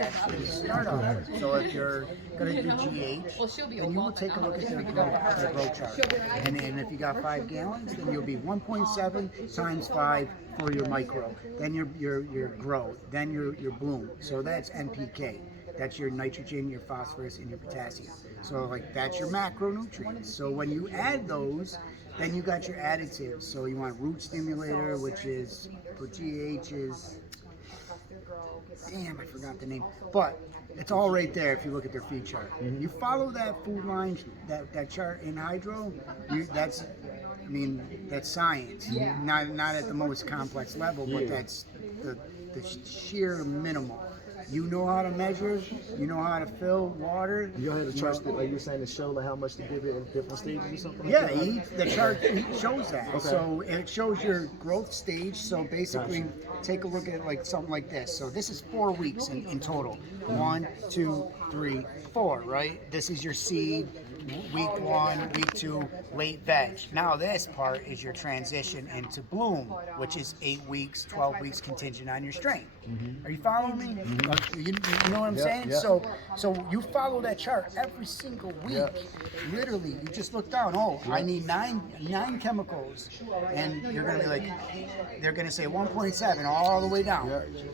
actually start off with. So if you're going to do GH, then you will take a look at their grow chart. And if you got 5 gallons, then you'll be 1.7 times 5 for your micro. Then your growth, then your bloom. So that's NPK. That's your nitrogen, your phosphorus, and your potassium. So like that's your macronutrients. So when you add those, then you got your additives. So you want root stimulator, which is for GH is, damn, I forgot the name. But it's all right there if you look at their feed chart. You follow that food line, that chart in hydro, that's science. Not at the most complex level, but that's the sheer minimal. You know how to measure, you know how to fill water. You don't have to trust it, like you were saying, to show like how much to give it in different stages or something? Yeah, like the chart shows that. Okay. So it shows your growth stage. So basically, take a look at like something like this. So this is 4 weeks in total. 1, 2, 3, 4, right? This is your seed. Week 1, week 2, late veg. Now this part is your transition into bloom, which is 8 weeks, 12 weeks contingent on your strain. Are you following me? You know what I'm saying? Yeah. So you follow that chart every single week. Literally, you just look down. Oh, I need nine chemicals, and you're gonna be like, they're gonna say 1.7 all the way down.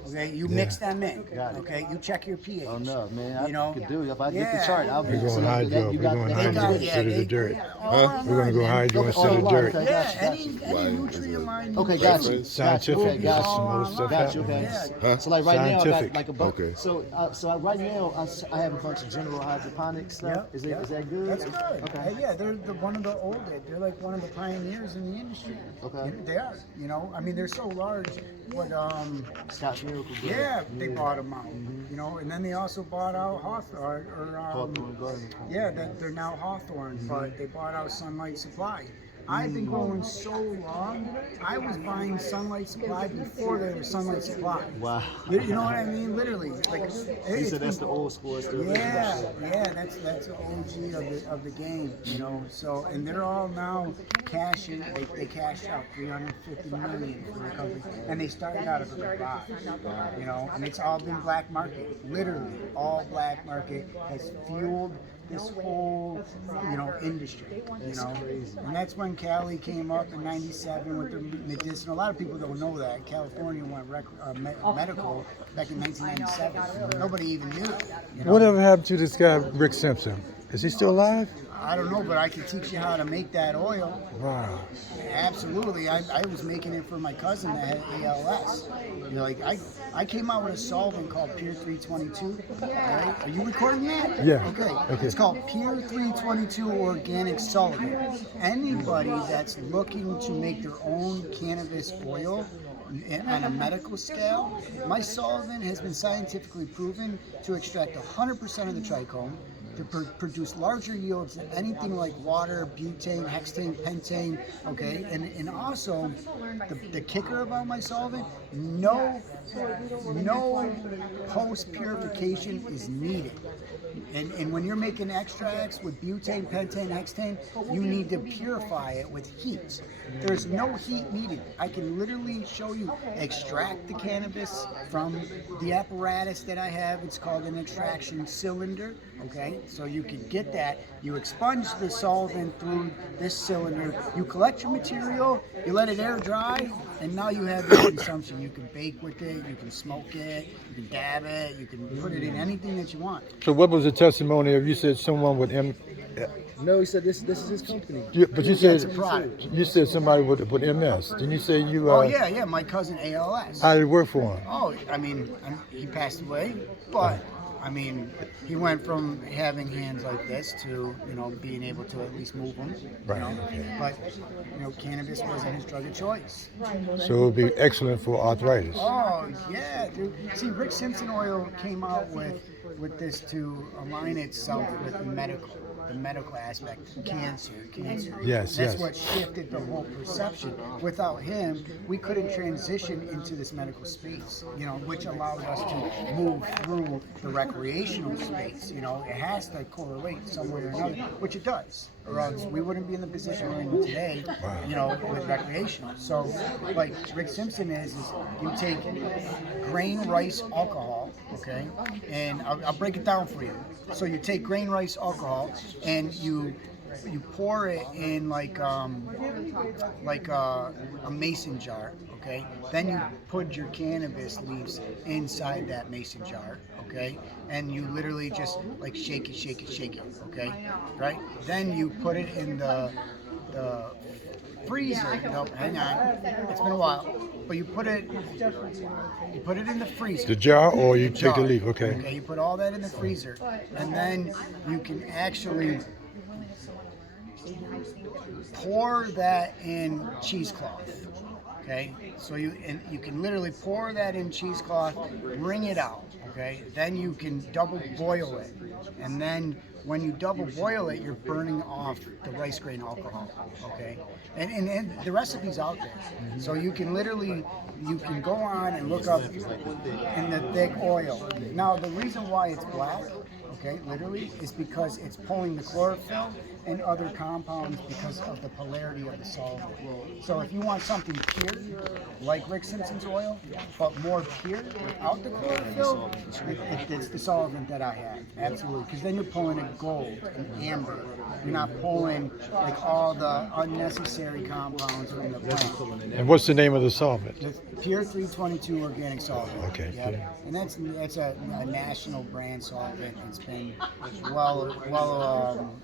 Okay, you mix them in. Okay, you check your pH. Oh no, man! I could do it if I get the chart. I'll be We're going hydro. We're going hydro instead of the dirt. Huh? We're going to go hydro instead of dirt. Yeah, any nutrient line. Okay, got you. Scientific. Got Some other stuff Got you. happening. Okay. So like right now, I Scientific. got like a bunch. Okay. So right now, I have a bunch of general hydroponics stuff. Is that good? That's good. Okay. Yeah, they're one of the oldest. They're like one of the pioneers in the industry. Okay. They are. I mean, they're so large. What Scott Miracle. Yeah, they bought them out. And then they also bought out Hawthorne. Hawthorne Garden. Yeah, they're now Hawthorne, but they bought out Sunlight Supply. I've been going so long. I was buying Sunlight Supply before there was Sunlight Supply. Wow. You know what I mean? Literally. Like, He said that's the old school. Yeah, that's the OG of the game. So and they're all now cashing. They cashed out $350 million for the company, and they started out of a garage. And it's all been black market. Literally, all black market has fueled this whole, industry, and that's when Cali came up in '97 with the medicinal. A lot of people don't know that California went medical back in 1997. Nobody even knew it. Whatever happened to this guy, Rick Simpson? Is he still alive? I don't know, but I can teach you how to make that oil. Wow. Absolutely. I was making it for my cousin that had ALS. I came out with a solvent called Pure 322. Right? Are you recording that? Yeah. Okay. It's called Pure 322 Organic Solvent. Anybody that's looking to make their own cannabis oil on a medical scale, my solvent has been scientifically proven to extract 100% of the trichome, to produce larger yields than anything like water, butane, hexane, pentane, okay? And also, the kicker about my solvent, no post-purification is needed. And when you're making extracts with butane, pentane, hexane, you need to purify it with heat. There's no heat needed. I can literally show you, extract the cannabis from the apparatus that I have. It's called an extraction cylinder, okay? So you can get that. You expunge the solvent through this cylinder. You collect your material, you let it air dry, and now you have your consumption. You can bake with it, you can smoke it, you can dab it, you can put it in anything that you want. So what was the testimony of, you said someone with No, he said this is his company. but you said It's a product. you said somebody with MS. Didn't you say you? Oh yeah, my cousin ALS. How did it work for him? Oh, he passed away, but he went from having hands like this to, being able to at least move them. Right. But, cannabis wasn't his drug of choice. So it would be excellent for arthritis. Oh, yeah, dude. See, Rick Simpson oil came out with this to align itself with medical. the medical aspect, cancer. Yes, That's yes. what shifted the whole perception. Without him, we couldn't transition into this medical space, which allowed us to move through the recreational space. It has to correlate some way or another, which it does, or else we wouldn't be in the position we're in today, with recreational. So, like Rick Simpson is you take grain rice alcohol, okay, and I'll break it down for you. So you take grain rice alcohol and you pour it in like a mason jar, okay? Then you put your cannabis leaves inside that mason jar, okay? And you literally just like shake it, okay? Right? Then you put it in the freezer. Nope, hang on. It's been a while. But you put it in the freezer. The jar, or you take the jar. leaf? Okay. Okay, you put all that in the freezer, and then you can actually pour that in cheesecloth. Okay, so you can literally pour that in cheesecloth, wring it out. Okay, then you can double boil it, and then when you double boil it, you're burning off the rice grain alcohol. Okay, and the recipe's out there, so you can go on and look up in the thick oil. Now the reason why it's black, okay, literally, is because it's pulling the chlorophyll and other compounds because of the polarity of the solvent. So if you want something pure, like Rick Simpson's oil, but more pure without the chlorophyll, it's the solvent that I have, absolutely. Because then you're pulling a gold, an amber. You're not pulling like all the unnecessary compounds from the plant. And what's the name of the solvent? The Pure 322 organic solvent. Okay. Yep. Pure. And that's a national brand solvent. It's been well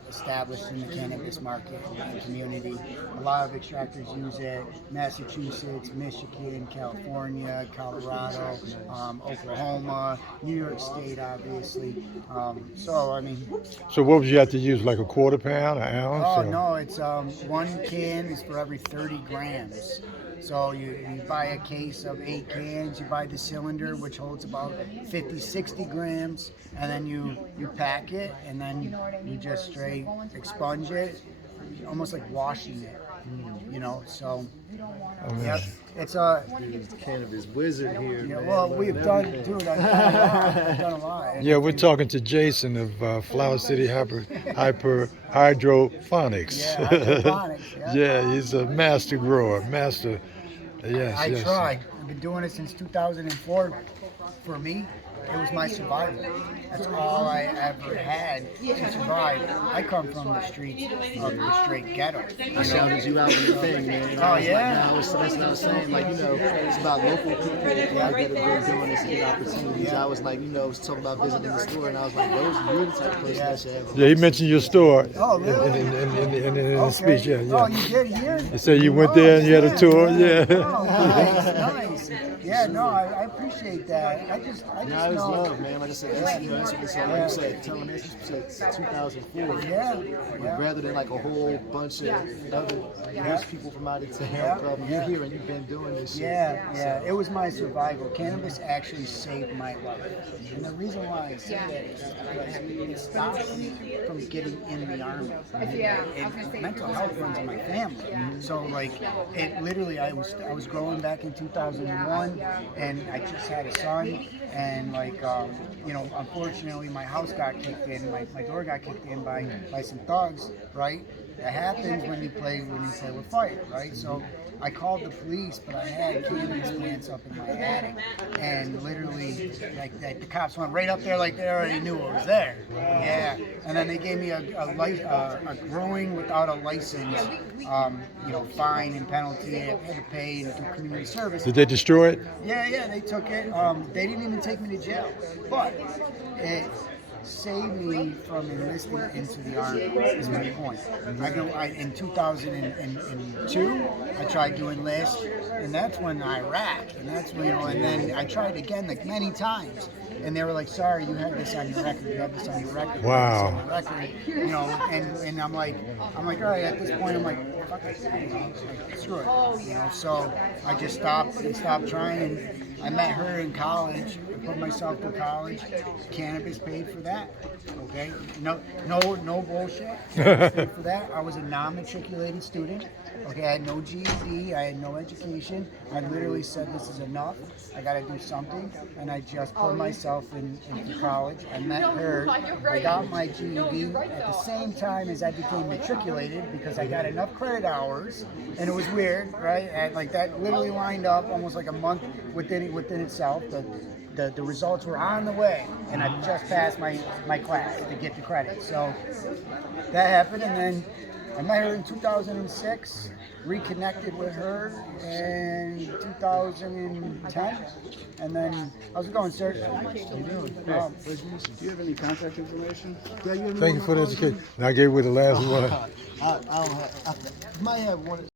established in the cannabis market and community. A lot of extractors use it. Massachusetts, Michigan, California, Colorado, Oklahoma, New York State, obviously. So what would you have to use, like a quarter pound, an ounce? Oh or? no, it's 1 can is for every 30 grams. So you buy a case of 8 cans, you buy the cylinder, which holds about 50, 60 grams, and then you pack it, and then you just straight expunge it, almost like washing it, so. Yep, it's a cannabis wizard here. Yeah, man. well, we've done, dude. I've done a lot. Yeah, we're talking to Jayson of Flower City Hydroponics. Yeah, hydroponics. Yeah. Yeah, he's a master grower, master. Yes, I yes. tried. I've been doing it since 2004. For me, it was my survival. That's all I ever had to survive. I come from the streets of the straight ghetto. I shouted you out in the thing, man. Oh, yeah? That's what I was saying. Like, it's about local people that have been doing this and get opportunities. I was like, was talking about visiting the store, and I was like, you're the type of person that should have. Yeah, he mentioned your store. Oh, really? In the speech, yeah. Oh, you did here? He said you went there and you had a tour, yeah. Oh, nice. Yeah, no, I appreciate that. I just Now it's love, man. Like I said, that's what it's all like. You said, telling us you said 2004. Yeah. Rather than like a whole bunch of other rich people from out of town, you're here and you've been doing this shit. Yeah. It was my survival. Cannabis actually saved my life. And the reason why I say that is because it stopped me from getting in the army. And mental health runs in my family. So like, it literally, I was growing back in 2001, and I just had a son, and like, unfortunately my house got kicked in, my door got kicked in by some thugs, right? That happens when you play with fire, right? So I called the police, but I had cannabis plants up in my attic, and literally, like the cops went right up there, like they already knew it was there. Yeah, and then they gave me a growing without a license, fine and penalty. I had to pay and do community service. Did they destroy it? Yeah, they took it. They didn't even take me to jail, but it saved me from enlisting into the army, is my point. In 2002, I tried to enlist, and that's when Iraq, and that's when, and then I tried again like many times, and they were like, sorry, you have this on your record, Wow. and I'm like, all right, at this point, I'm like, fuck it, screw it, so I just stopped trying. I met her in college, put myself through college. Cannabis paid for that. Okay, no bullshit. Cannabis paid for that. I was a non-matriculated student. Okay, I had no GED. I had no education. I literally said, "This is enough. I got to do something," and I just put myself into college. I met her. I got my GED at the same time as I became matriculated because I got enough credit hours, and it was weird, right? And like that literally lined up almost like a month within itself. The results were on the way, and I just passed my class to get the credit. So that happened, and then I met her in 2006, reconnected with her in 2010, and then how's it going, sir? How you doing? Do you have any contact information? Yeah, Thank you for the education. And I gave away the last one. I don't have. I might have one.